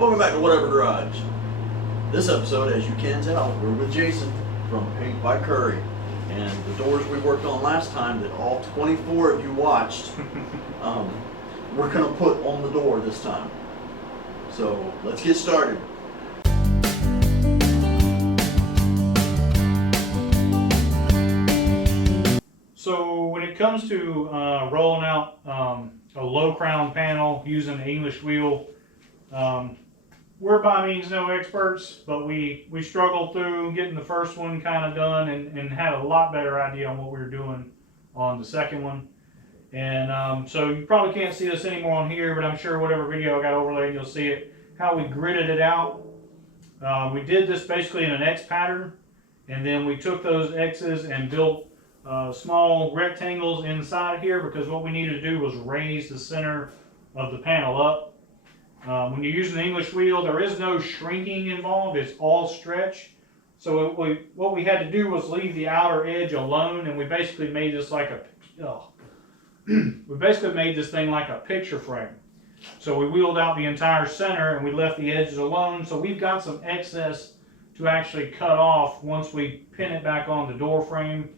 Welcome back to Whatever Garage. This episode, as you can tell, we're with Jason from Paint by Curry. And the doors we worked on last time that all 24 of you watched, we're going to put on the door this time. So let's get started. So when it comes to rolling out a low crown panel using the English wheel, we're by means no experts, but we struggled through getting the first one kind of done and had a lot better idea on what we were doing on the second one. And so you probably can't see this anymore on here, but I'm sure whatever video I got overlaid, you'll see it, how we gridded it out. We did this basically in an X pattern, and then we took those X's and built small rectangles inside here, because what we needed to do was raise the center of the panel up. When you're using the English wheel, there is no shrinking involved, it's all stretch. So what we had to do was leave the outer edge alone, and we basically made this like we basically made this thing like a picture frame. So we wheeled out the entire center and we left the edges alone, so we've got some excess to actually cut off once we pin it back on the door frame.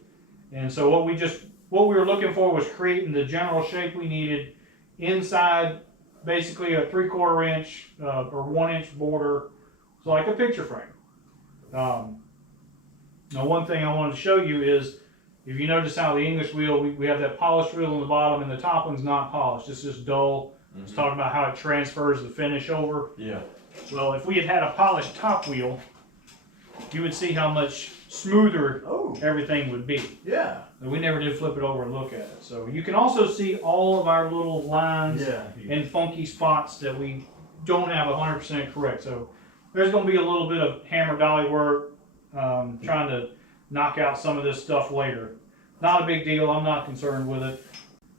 And so what we were looking for was creating the general shape we needed inside basically a 3/4 inch or 1 inch border, so like a picture frame. Now one thing I wanted to show you is, if you notice how the English wheel, we have that polished wheel on the bottom and the top one's not polished, it's just dull. It's talking about how it transfers the finish over. Yeah. Well, if we had had a polished top wheel, you would see how much smoother everything would be. Yeah. We never did flip it over and look at it. So you can also see all of our little lines and funky spots that we don't have 100% correct. So there's going to be a little bit of hammer dolly work, trying to knock out some of this stuff later. Not a big deal, I'm not concerned with it.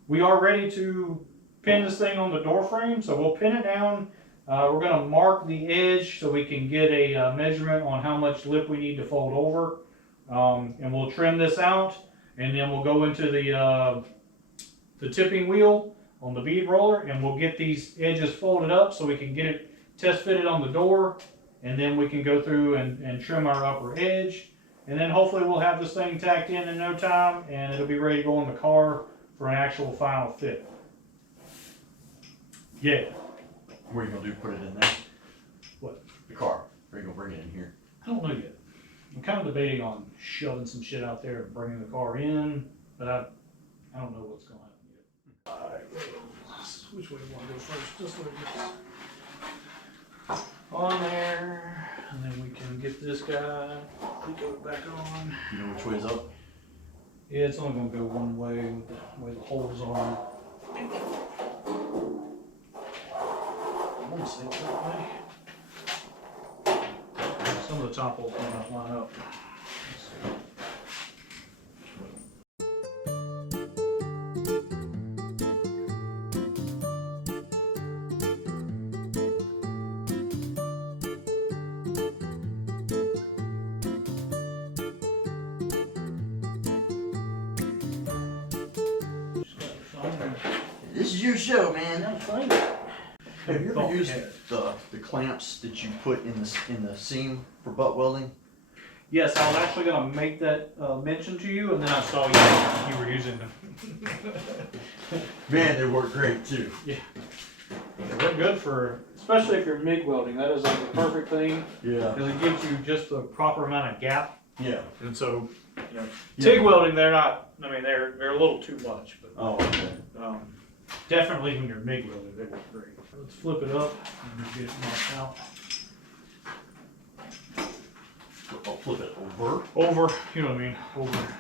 We are ready to pin this thing on the door frame, so we'll pin it down. We're going to mark the edge so we can get a measurement on how much lip we need to fold over. And we'll trim this out, and then we'll go into the tipping wheel on the bead roller, and we'll get these edges folded up so we can get it test fitted on the door, and then we can go through and trim our upper edge, and then hopefully we'll have this thing tacked in no time, and it'll be ready to go in the car for an actual final fit. Yeah. What are you going to do, put it in there? What? The car. Or are you going to bring it in here? I don't know yet. I'm kind of debating on shoving some shit out there and bringing the car in, but I don't know what's going to happen yet. Alright, which way do you want to go first? This way. On there, and then we can get this guy, go back on. You know which way's up? Yeah, it's only going to go one way with the way the holes are. I want to say it's that way. Some of the top holes may not line up. This is your show, man. Have you ever used the clamps that you put in the seam for butt welding? Yes, I was actually going to make that mention to you, and then I saw you were using them. Man, they work great too. Yeah, they work good for, especially if you're MIG welding. That is like the perfect thing. Yeah. Because it gives you just the proper amount of gap. Yeah. And so, you know, TIG welding, they're not. I mean, they're a little too much. But okay. Definitely when you're MIG welding, they work great. Let's flip it up and get it marked out. I'll flip it over. Over, you know what I mean, over,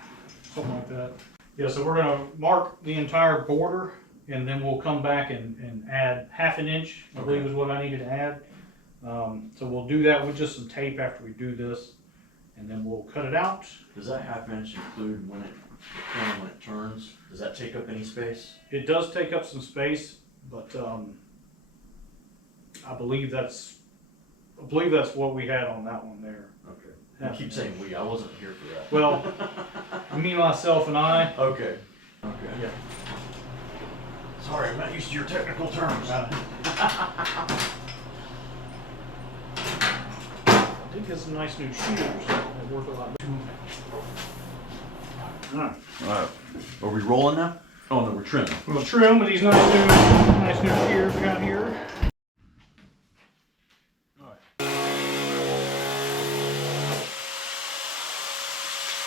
something like that. Yeah, so we're gonna mark the entire border, and then we'll come back and add 1/2 inch, I believe is what I needed to add. So we'll do that with just some tape after we do this, and then we'll cut it out. Does that 1/2 inch include when it turns? Does that take up any space? It does take up some space, but I believe that's what we had on that one there. Okay. You keep saying we. I wasn't here for that. Well, me, myself, and I. Okay. Okay. Yeah. Sorry, I'm not used to your technical terms. did get some nice new shears that work a lot better. Alright. Alright. Are we rolling now? Oh no, we're trimming. We'll trim with these nice new shears we got here. Alright.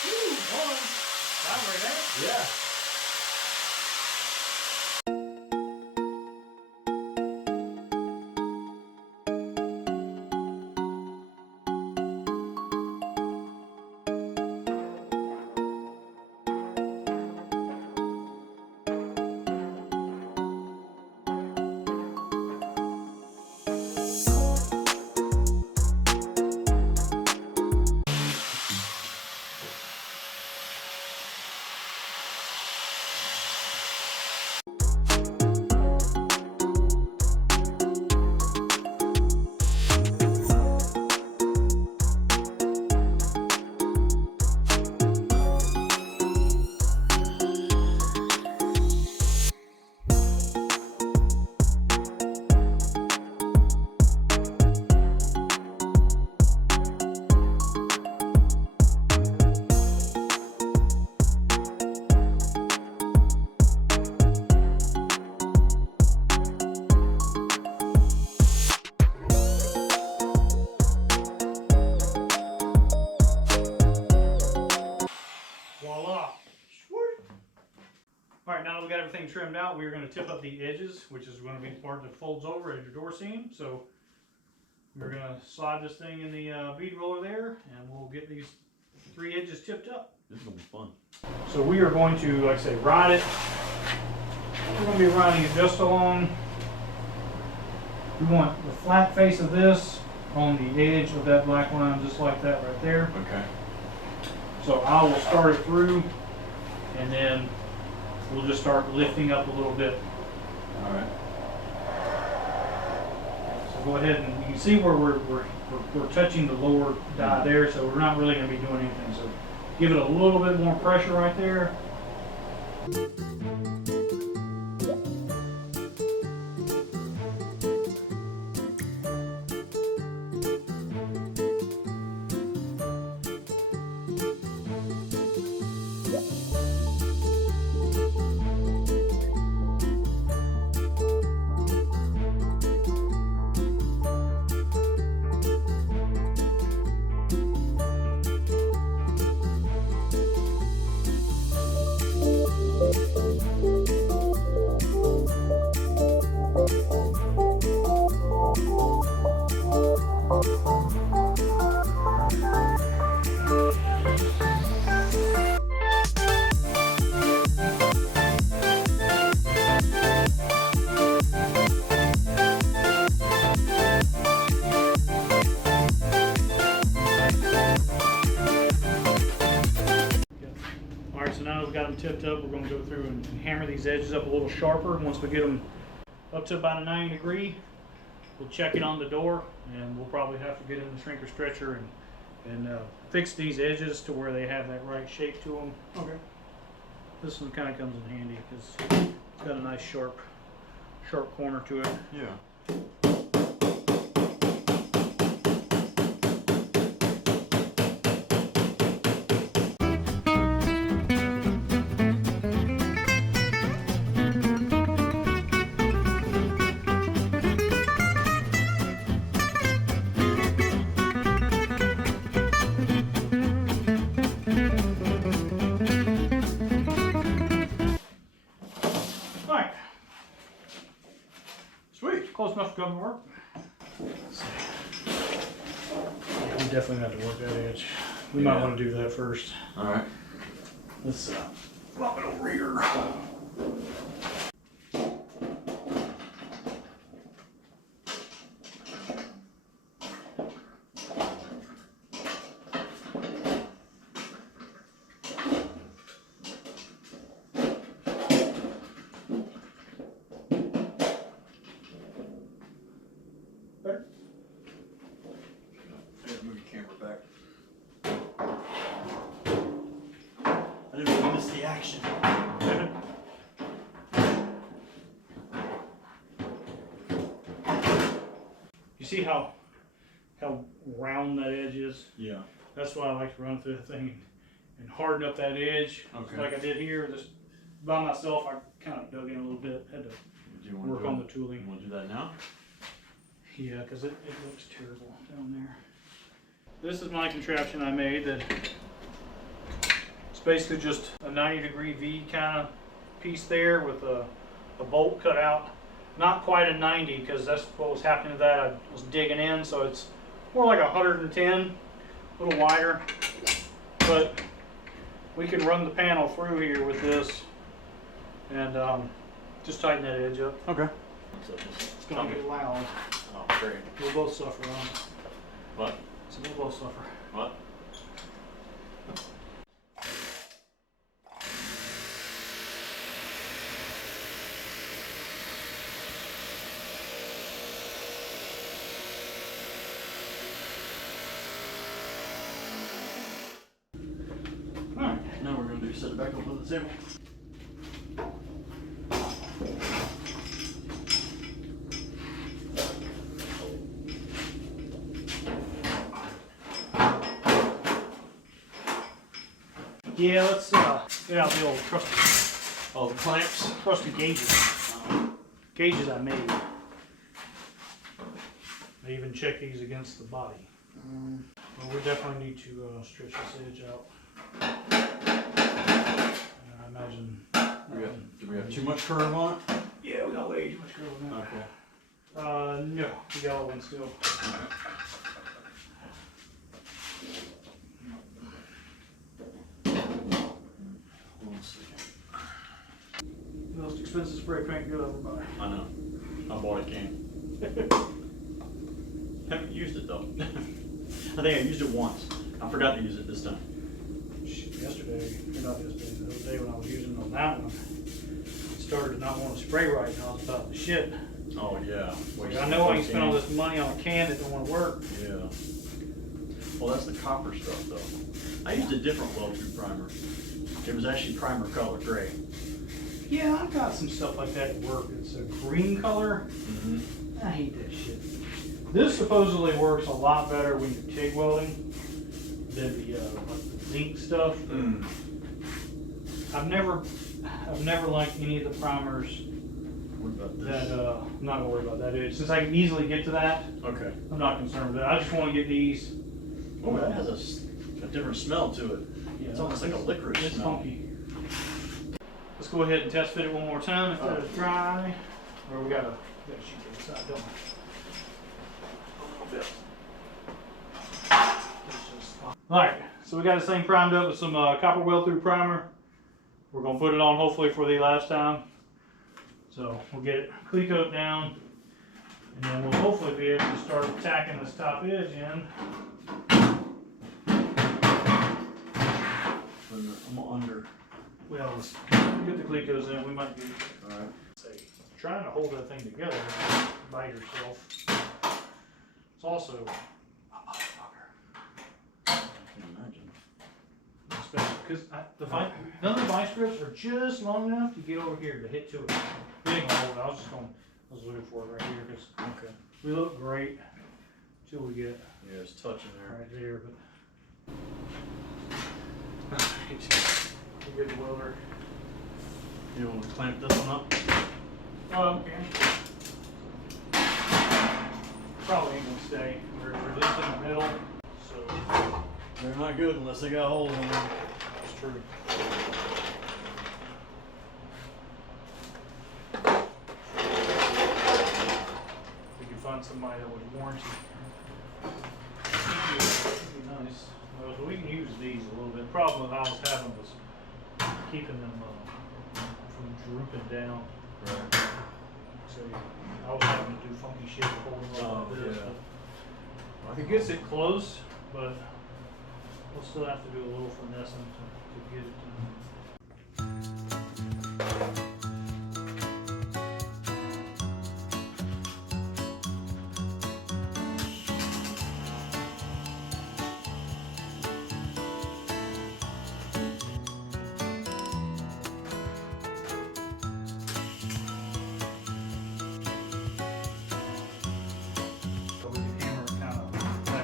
Woo, hold on. Vibrate, eh? Yeah. Voila! Alright, now that we got everything trimmed out, we're going to tip up the edges, which is going to be the part that folds over at your door seam. So we're going to slide this thing in the bead roller there, and we'll get these 3 edges tipped up. This is gonna be fun. So we are going to, like I say, ride it. We're going to be riding it just along. We want the flat face of this on the edge of that black line, just like that right there. Okay. So I will start it through, and then we'll just start lifting up a little bit. Alright. So go ahead, and you can see where we're touching the lower die there, so we're not really going to be doing anything. So give it a little bit more pressure right there. So now we've got them tipped up, we're going to go through and hammer these edges up a little sharper. Once we get them up to about a 90 degree, we'll check it on the door, and we'll probably have to get in the shrinker stretcher and fix these edges to where they have that right shape to them. Okay. This one kind of comes in handy because it's got a nice sharp corner to it. Yeah. Close enough to come to work. Yeah, we definitely have to work that edge. We might want to do that first. Alright. Let's flop it over here. Move your camera back. I didn't want to miss the action. You see how how round that edge is. Yeah. That's why I like to run through the thing and harden up that edge. Okay. Like I did here, just by myself, I kind of dug in a little bit. Had to Do you want work to on the tooling. You want to do that now? Yeah, because it looks terrible down there. This is my contraption I made that it's basically just a 90-degree V kind of piece there with a bolt cut out. Not quite a 90 because that's what was happening to that. I was digging in, so it's more like 110, a little wider. But we can run the panel through here with this and just tighten that edge up. Okay. It's going to get loud. Oh, great. We'll both suffer on it. What? So we'll both suffer. What? Alright. Now we're going to do set it back up on the table. Yeah, let's get out the old trusty, Oh, the clamps? trusty gauges. Gauges I made. I even check these against the body. Well, we definitely need to stretch this edge out. I imagine. Do we have too much curve on it? Yeah, we got way too much curve on that. Okay. No, we got one still. One second. Most expensive spray paint you'll ever buy. I know. I bought a can. Haven't used it though. I think I used it once. I forgot to use it this time. Yesterday, or not yesterday, the other day when I was using it on that one, it started to not want to spray right, and I was about to shit. Oh yeah. Like, I know I can spend all this money on a can that don't want to work. Yeah. Well, that's the copper stuff though. I used a different well-through primer. It was actually primer color gray. Yeah, I got some stuff like that at work. It's a green color. Mm-hmm. I hate that shit. This supposedly works a lot better when you're TIG welding than the like the zinc stuff. Mm. I've never liked any of the primers What about that this? I'm not gonna worry about that edge. Since I can easily get to that, Okay. I'm not concerned with that. I just want to get these. Oh, that has a different smell to it. Yeah, It's almost like a licorice It's smell. funky. Let's go ahead and test fit it one more time if that is dry. Or we gotta shoot it inside, don't we? Alright, so we got this thing primed up with some copper weld-through primer. We're going to put it on hopefully for the last time. So we'll get it clear coat down, and then we'll hopefully be able to start tacking this top edge in. I'm under. Well, let's get the clear coats in. We might be Alright. trying to hold that thing together by yourself. It's also a motherfucker. I can imagine. Especially because none of the vice grips are just long enough to get over here to hit to it. We ain't gonna hold it. I was looking for it right here because Okay. we look great until we get Yeah, it's touching there. right there. But we'll get the welder. You want to clamp this one up? Okay. Probably ain't gonna stay. We're just in the middle, so They're not good unless they got holes in them. it's true. We can find somebody that would warranty. That'd be nice. Well, we can use these a little bit. The problem that I was having was keeping them from drooping down. Right. So I was having to do funky shit to hold them up like this. Yeah. But it gets it close, but we'll still have to do a little finessing to get it to. So we can hammer it kind of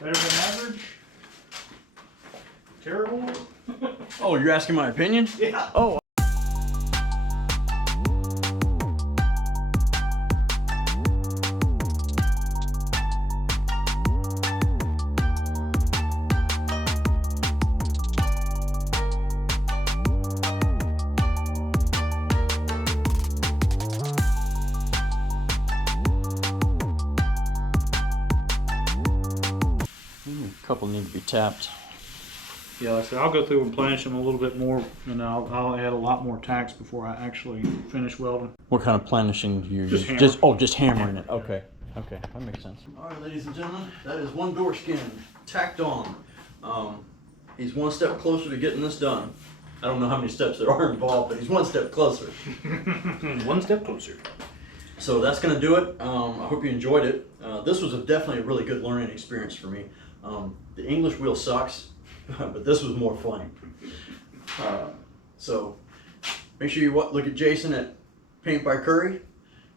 Better than average? Terrible? Oh, you're asking my opinion? Yeah. Oh. A couple need to be tapped. Yeah, like I said, I'll go through and planish them a little bit more, and I'll add a lot more tacks before I actually finish welding. What kind of planishing do you Just use? hammer. Just hammering it. Okay. Okay, that makes sense. All right, ladies and gentlemen, that is one door skin tacked on. He's one step closer to getting this done. I don't know how many steps there are involved, but he's one step closer. One step closer. So that's going to do it. I hope you enjoyed it. This was definitely a really good learning experience for me. The English wheel sucks, but this was more fun. So make sure you look at Jason at Paint by Curry.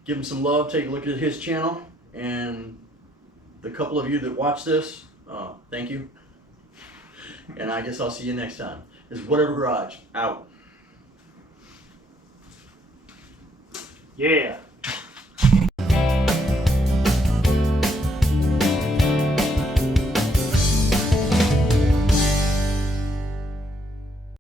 Give him some love. Take a look at his channel. And the couple of you that watch this, thank you. And I guess I'll see you next time. This is Whatever Garage, out. Yeah.